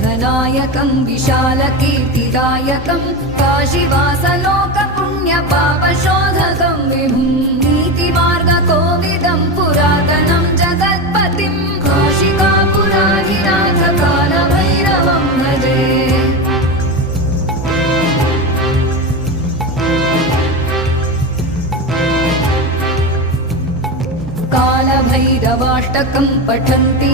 विघ्ननायकं विशालकीर्तिदायकं काशीवासलोकपुण्यपापशोधकं विभुं नीतिमार्गकोविदं पुरातनं जगत्पतिं काशिकापुराधिनाथ कालभैरवं भजे। कालभैरवाष्टकं पठन्ति